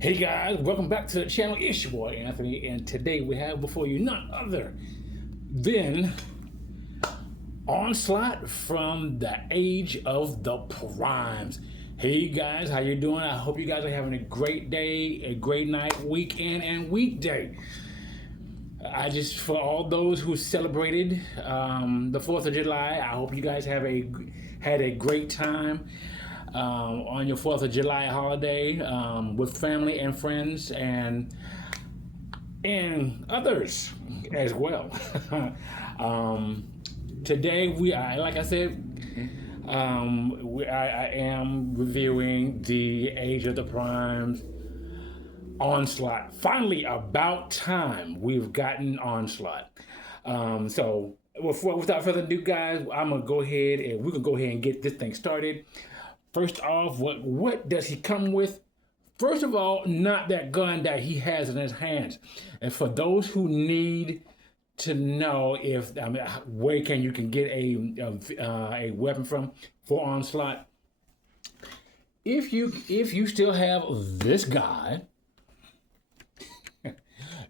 Hey guys, welcome back to the channel. It's your boy Anthony, and today we have before you none other than Onslaught from the age of the primes. Hey guys, how you doing? I hope you guys are having a great day, a great night, weekend, and weekday. For all those who celebrated the 4th of July, I hope you guys had a great time on your 4th of July holiday with family and friends and others as well. Today like I said, I am reviewing the Age of the Primes Onslaught. Finally, about time we've gotten Onslaught. So without further ado, guys, I'm gonna go ahead and we can go ahead and get this thing started. First off, what does he come with? First of all, not that gun that he has in his hands. And for those who need to know where you can get a weapon from for Onslaught, if you still have this guy,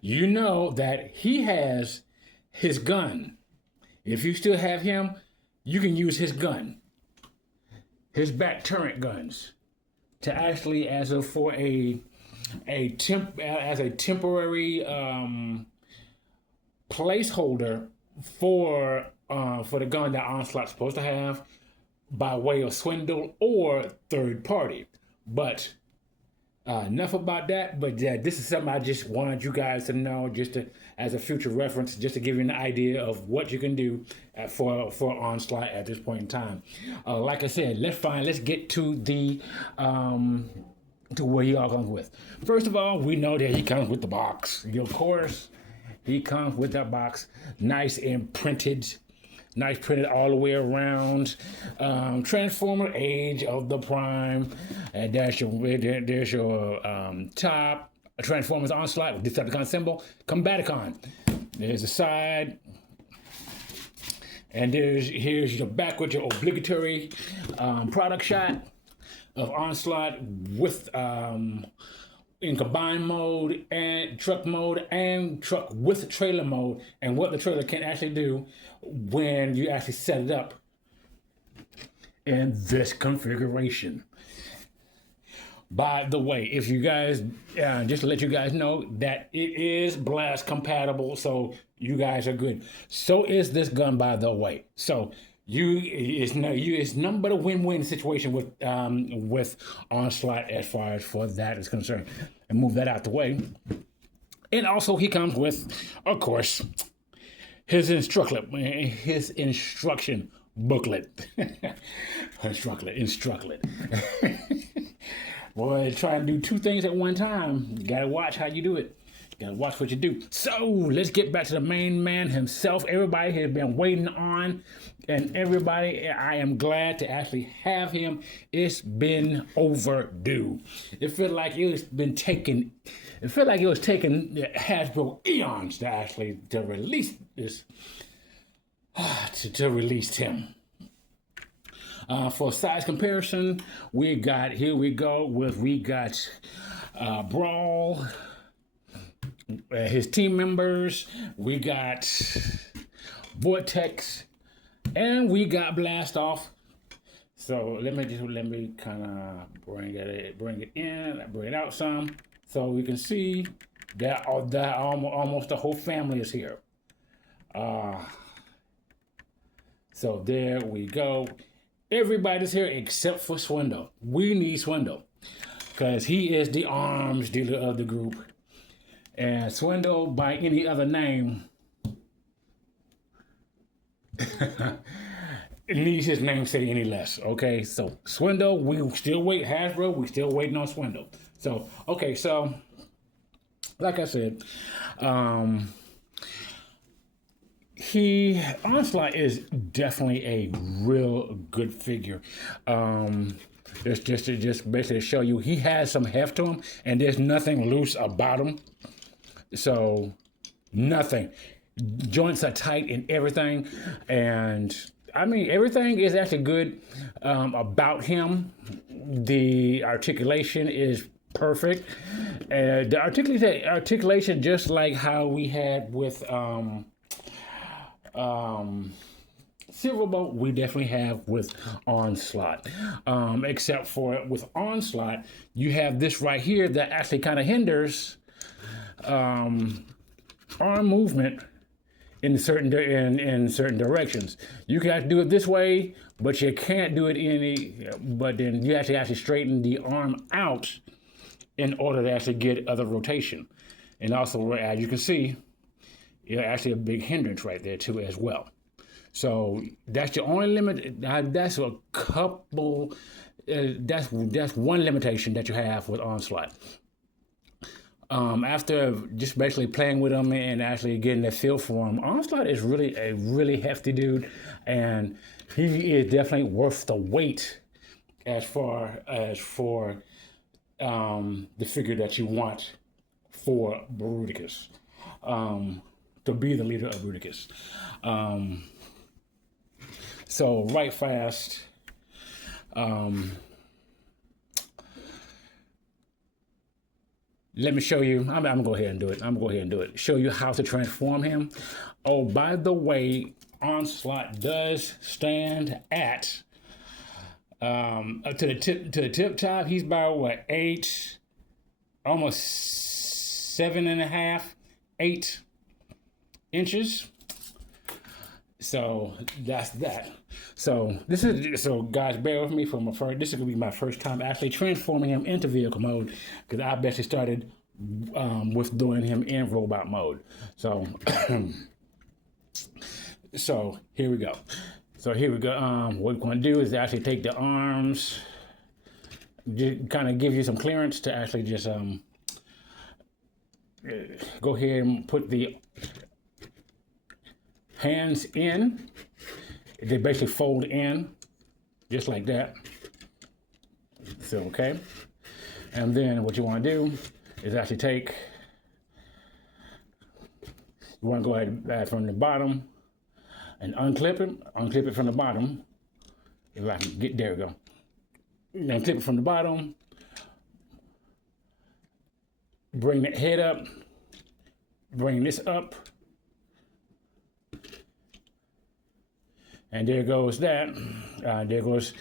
you know that he has his gun. If you still have him, you can use his gun. His back turret guns to actually as a temporary placeholder for the gun that Onslaught's supposed to have by way of swindle or third party. But enough about that. But this is something I just wanted you guys to know, as a future reference, just to give you an idea of what you can do for Onslaught at this point in time. Like I said, let's get to the to what he all comes with. First of all, we know that he comes with the box. Of course, he comes with that box, nice printed all the way around. Transformer Age of the Prime, and there's your top. Transformers Onslaught with Decepticon symbol, Combaticon. There's the side, and here's your back with your obligatory product shot of Onslaught with in combined mode and truck with trailer mode, and what the trailer can actually do when you actually set it up in this configuration. By the way, if you guys, just to let you guys know that it is blast compatible, so you guys are good. So is this gun, by the way. So it's nothing but a win-win situation with Onslaught as far as for that is concerned. And move that out the way. And also he comes with, of course, his instruction booklet. Instructlet. Boy, try and do two things at one time. You gotta watch how you do it. You gotta watch what you do. So let's get back to the main man himself. Everybody has been waiting on, and everybody, I am glad to actually have him. It's been overdue. It felt like it was taking Hasbro eons to release this, to release him. For size comparison, we got Brawl, his team members, we got Vortex, and we got Blast Off. So let me kind of bring it out some, so we can see that almost the whole family is here. So there we go. Everybody's here except for Swindle. We need Swindle because he is the arms dealer of the group. And Swindle, by any other name, it needs his name say any less. Okay, so Swindle, we still wait. Hasbro, we still waiting on Swindle. So, okay, so like I said, Onslaught is definitely a real good figure. Just basically to show you, he has some heft to him, and there's nothing loose about him. So nothing. Joints are tight and everything, and I mean everything is actually good about him. The articulation is perfect. The articulation, just like how we had with Silverbolt, we definitely have with Onslaught. Except for with Onslaught, you have this right here that actually kind of hinders arm movement in certain directions. You can have to do it this way, but you can't do it but then you have to actually straighten the arm out in order to actually get other rotation. And also, as you can see, actually a big hindrance right there too as well. So that's the only limit. That's a couple. That's one limitation that you have with Onslaught. After just basically playing with him and actually getting the feel for him, Onslaught is really a really hefty dude, and he is definitely worth the wait as far as for the figure that you want for Bruticus, to be the leader of Bruticus. So right fast. Let me show you. I'm gonna go ahead and do it. Show you how to transform him. Oh, by the way, Onslaught does stand at up to the tip top. He's about what, 8, almost 7.5, 8 inches. So that's that. So guys, bear with me for my first. This is gonna be my first time actually transforming him into vehicle mode, because I basically started with doing him in robot mode. So so here we go. What we're going to do is actually take the arms, kind of give you some clearance to actually just go ahead and put the hands in. They basically fold in just like that. So, okay. And then what you want to do is actually take, you want to go ahead from the bottom and unclip it from the bottom. If I can get, there we go. Then clip it from the bottom, bring the head up, bring this up, and there goes that. There goes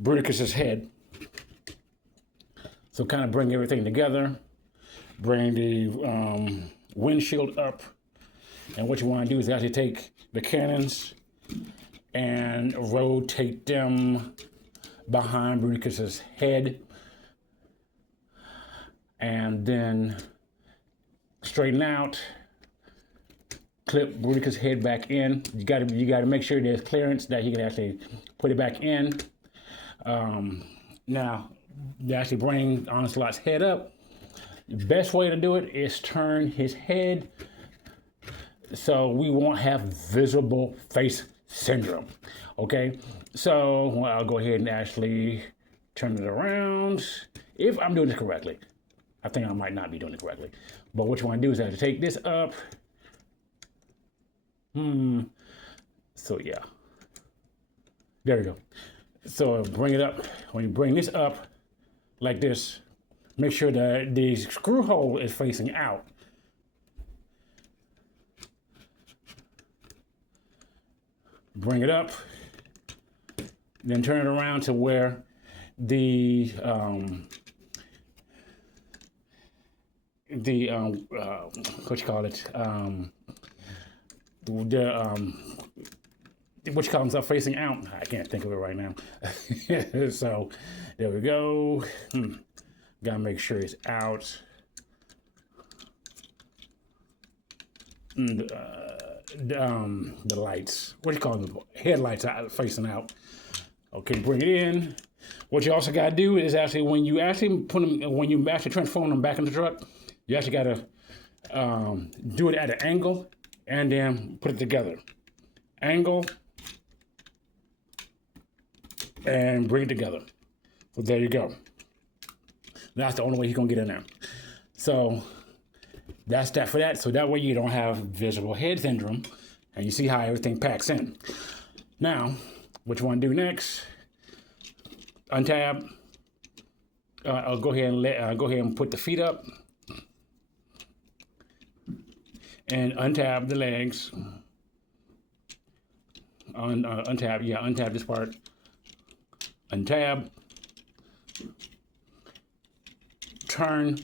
Bruticus's head. So kind of bring everything together, bring the windshield up, and what you want to do is actually take the cannons and rotate them behind Bruticus's head, and then straighten out, clip Bruticus's head back in. You got to make sure there's clearance that he can actually put it back in. Now, you actually bring Onslaught's head up. The best way to do it is turn his head so we won't have visible face syndrome. Okay, so I'll go ahead and actually turn it around. If I'm doing this correctly, I think I might not be doing it correctly. But what you want to do is actually take this up. So yeah, there we go. So bring it up. When you bring this up like this, make sure that the screw hole is facing out. Bring it up, then turn it around to where the what you call it, which columns are facing out. I can't think of it right now. So there we go. Gotta make sure it's out. The lights, what do you call them? Headlights are facing out. Okay, bring it in. What you also gotta do is actually when you actually transform them back in the truck, you actually gotta do it at an angle and then put it together. Angle and bring it together. So there you go. That's the only way he's gonna get in there. So that's that for that. So that way you don't have visible head syndrome, and you see how everything packs in. Now, what you want to do next? Untab. I'll go ahead and put the feet up. and untab the legs. Untab this part. Untab. Turn.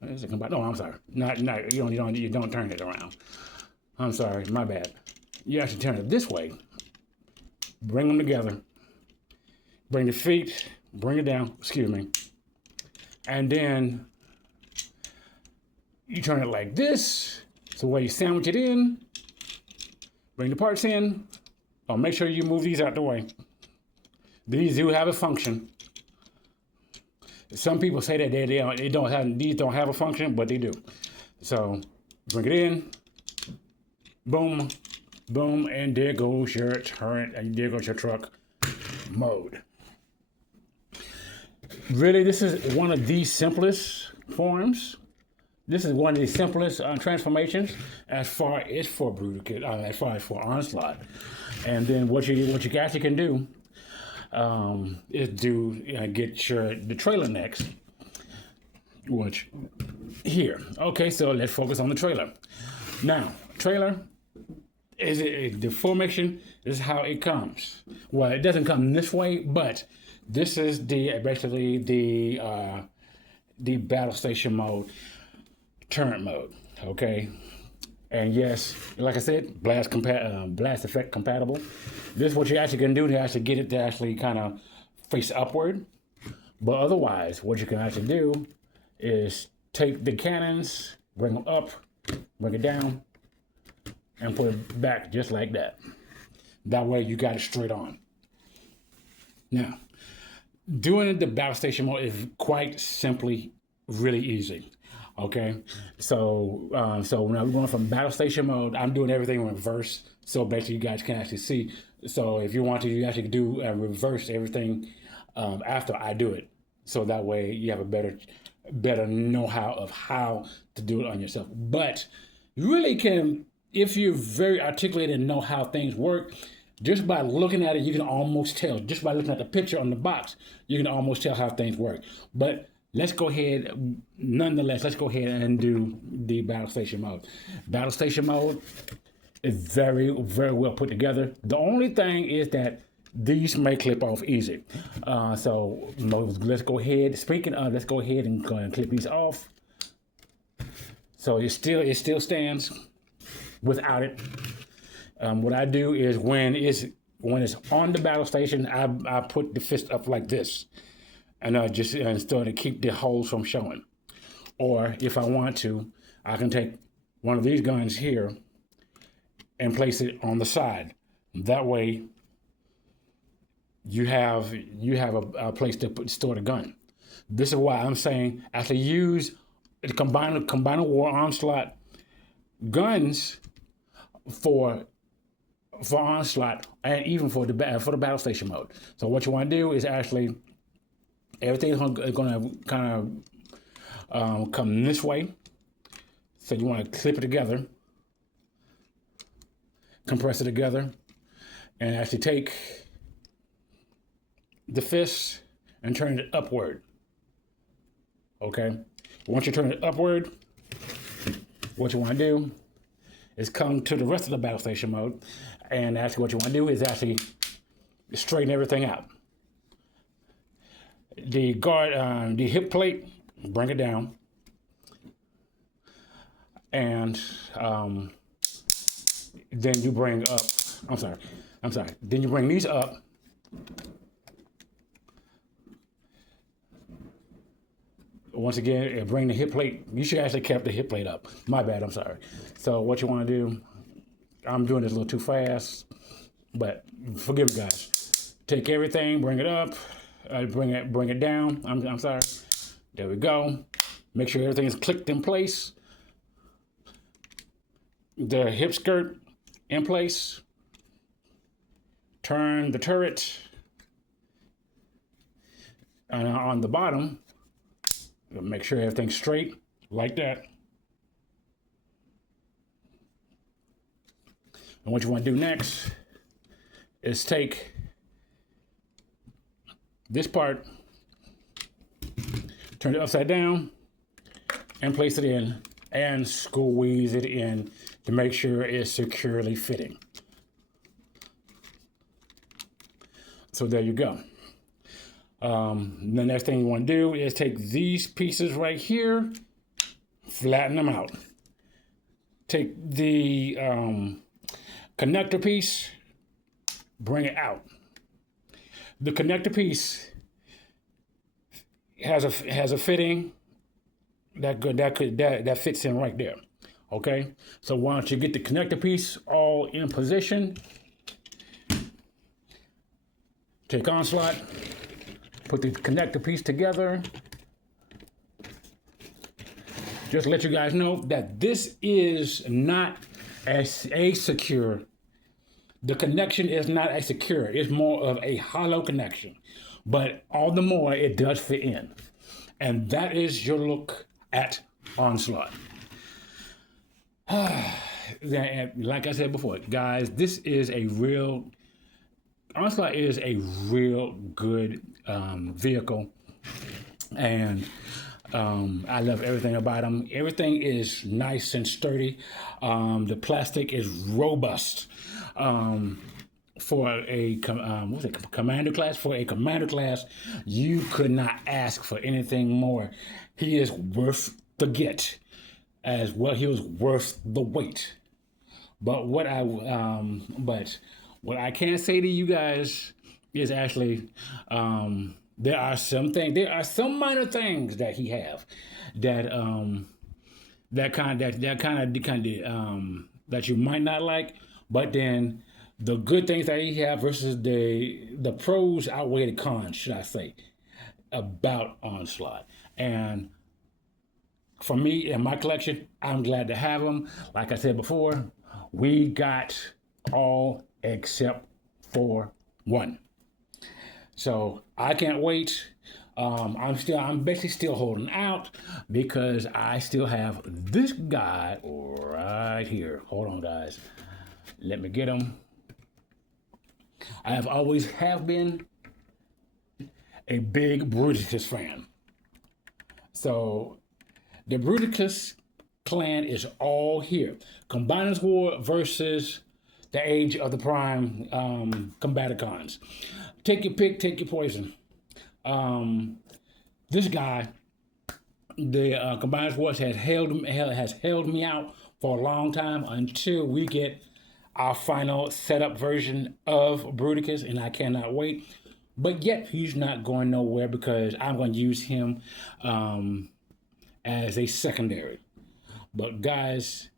No, I'm sorry. Not you don't turn it around. I'm sorry, my bad. You actually turn it this way. Bring them together. Bring the feet, bring it down, excuse me. And then you turn it like this. So where you sandwich it in, bring the parts in. Oh, make sure you move these out the way. These do have a function. Some people say that these don't have a function, but they do. So bring it in, boom, boom, and there goes your turret, and there goes your truck mode. Really, this is one of the simplest forms. This is one of the simplest transformations as far as for as far as for Onslaught. And then what you actually can do is get the trailer next, which here. Okay, so let's focus on the trailer. Now, trailer is the formation. This is how it comes. Well, it doesn't come this way, but this is basically the battle station mode, turret mode. Okay, and yes, like I said, blast effect compatible. This is what you actually can do to actually get it to actually kind of face upward. But otherwise, what you can actually do is take the cannons, bring them up, bring it down, and put it back just like that. That way you got it straight on. Now, doing the battle station mode is quite simply really easy. Okay, so when I'm going from battle station mode, I'm doing everything in reverse. So basically, you guys can actually see. So if you want to, you actually do reverse everything after I do it. So that way you have a better know-how of how to do it on yourself. But you really can, if you're very articulated and know how things work, just by looking at it, you can almost tell. Just by looking at the picture on the box, you can almost tell how things work. But let's go ahead and do the battle station mode. Battle station mode is very, very well put together. The only thing is that these may clip off easy. So let's go ahead. Speaking of, let's go ahead and go and clip these off. So it still stands without it. What I do is when it's on the battle station, I put the fist up like this, and just start to keep the holes from showing. Or if I want to, I can take one of these guns here and place it on the side. That way, you have a place to store the gun. This is why I'm saying actually use the combined war Onslaught guns for Onslaught and even for the battle station mode. So what you want to do is actually everything is going to kind of come this way. So you want to clip it together, compress it together, and actually take the fist and turn it upward. Okay? Once you turn it upward, what you want to do is come to the rest of the battle station mode, and actually what you want to do is actually straighten everything out. The hip plate, bring it down, and then you bring up. I'm sorry. Then you bring these up. Once again, bring the hip plate. You should actually kept the hip plate up. My bad, I'm sorry. So what you want to do, I'm doing this a little too fast, but forgive me, guys. Take everything, bring it up, bring it down. I'm sorry. There we go. Make sure everything is clicked in place. The hip skirt in place. Turn the turret. And on the bottom, make sure everything's straight, like that. And what you want to do next is take this part, turn it upside down, and place it in and squeeze it in to make sure it's securely fitting. So there you go. The next thing you want to do is take these pieces right here, flatten them out. Take the connector piece, bring it out. The connector piece has a fitting that fits in right there. Okay, so why don't you get the connector piece all in position? Take Onslaught, put the connector piece together. Just to let you guys know that this is not as a secure. The connection is not as secure. It's more of a hollow connection. But all the more, it does fit in. And that is your look at Onslaught. Like I said before, guys, this is a real... Onslaught is a real good vehicle. And... I love everything about them. Everything is nice and sturdy. The plastic is robust for a commander class. For a commander class, you could not ask for anything more. He is worth the get, as well. He was worth the wait. But what I can say to you guys is actually. There are some minor things that he have that you might not like, but then the good things that he have versus the pros outweigh the cons, should I say, about Onslaught. And for me in my collection, I'm glad to have them. Like I said before, we got all except for one. So I can't wait. I'm basically still holding out because I still have this guy right here. Hold on, guys. Let me get him. I have always been a big Bruticus fan. So the Bruticus clan is all here. Combiners War versus the Age of the Prime Combaticons. Take your pick, take your poison. This guy, the Combiners War has held me out for a long time until we get our final setup version of Bruticus, and I cannot wait. But yet he's not going nowhere because I'm going to use him as a secondary. But guys,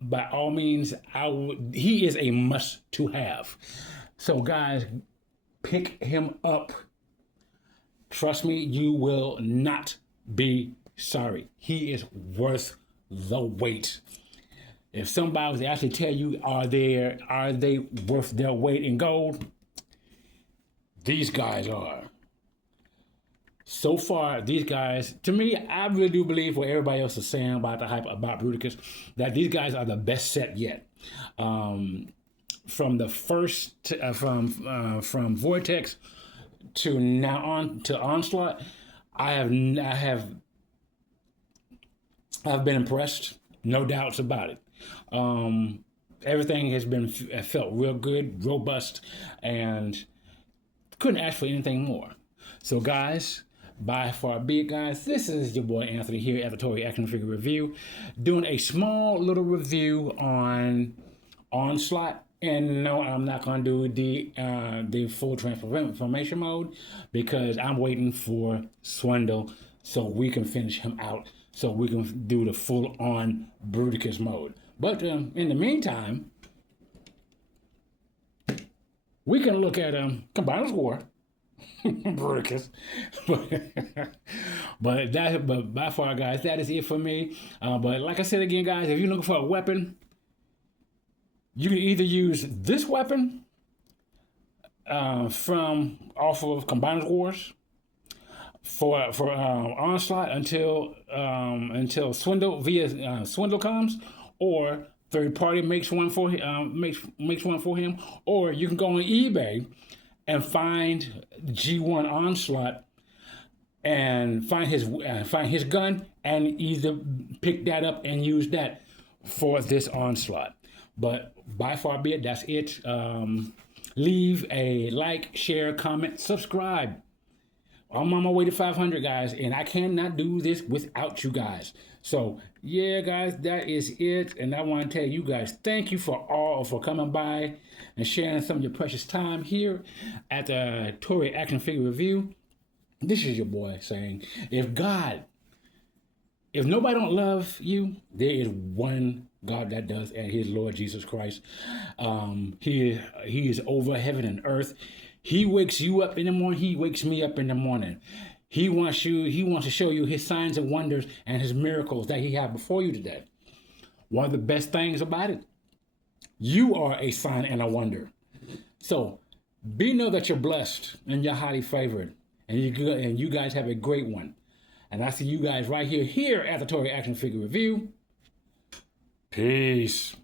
by all means, he is a must to have. So guys, pick him up. Trust me, you will not be sorry. He is worth the wait. If somebody was to actually tell you, are they worth their weight in gold? These guys are. So far, these guys, to me, I really do believe what everybody else is saying about the hype about Bruticus, that these guys are the best set yet. From the first, from Vortex to now on to Onslaught, I've been impressed, no doubts about it. Everything has felt real good, robust, and couldn't ask for anything more. So guys, by far be it, guys, this is your boy Anthony here at the Toy Action Figure Review, doing a small little review on Onslaught. And no, I'm not going to do the full transformation mode because I'm waiting for Swindle so we can finish him out, so we can do the full-on Bruticus mode. But in the meantime, we can look at Combiners War, Bruticus. but by far, guys, that is it for me. But like I said again, guys, if you're looking for a weapon, you can either use this weapon from off of Combiners Wars for Onslaught until Swindle comes, or third party makes one for him, or you can go on eBay and find G1 Onslaught and find his gun and either pick that up and use that for this onslaught. But by far be it, that's it. Leave a like, share, comment, subscribe. I'm on my way to 500, guys, and I cannot do this without you guys. So yeah, guys, that is it. And I want to tell you guys, thank you for coming by and sharing some of your precious time here at the Tory Action Figure Review. This is your boy saying, if nobody don't love you, there is one God that does, and His Lord Jesus Christ. He is over heaven and earth. He wakes you up in the morning. He wakes me up in the morning. He wants to show you His signs and wonders and His miracles that He has before you today. One of the best things about it, you are a sign and a wonder. So know that you're blessed and you're highly favored, and you guys have a great one. And I see you guys right here at the Tory Action Figure Review. Peace.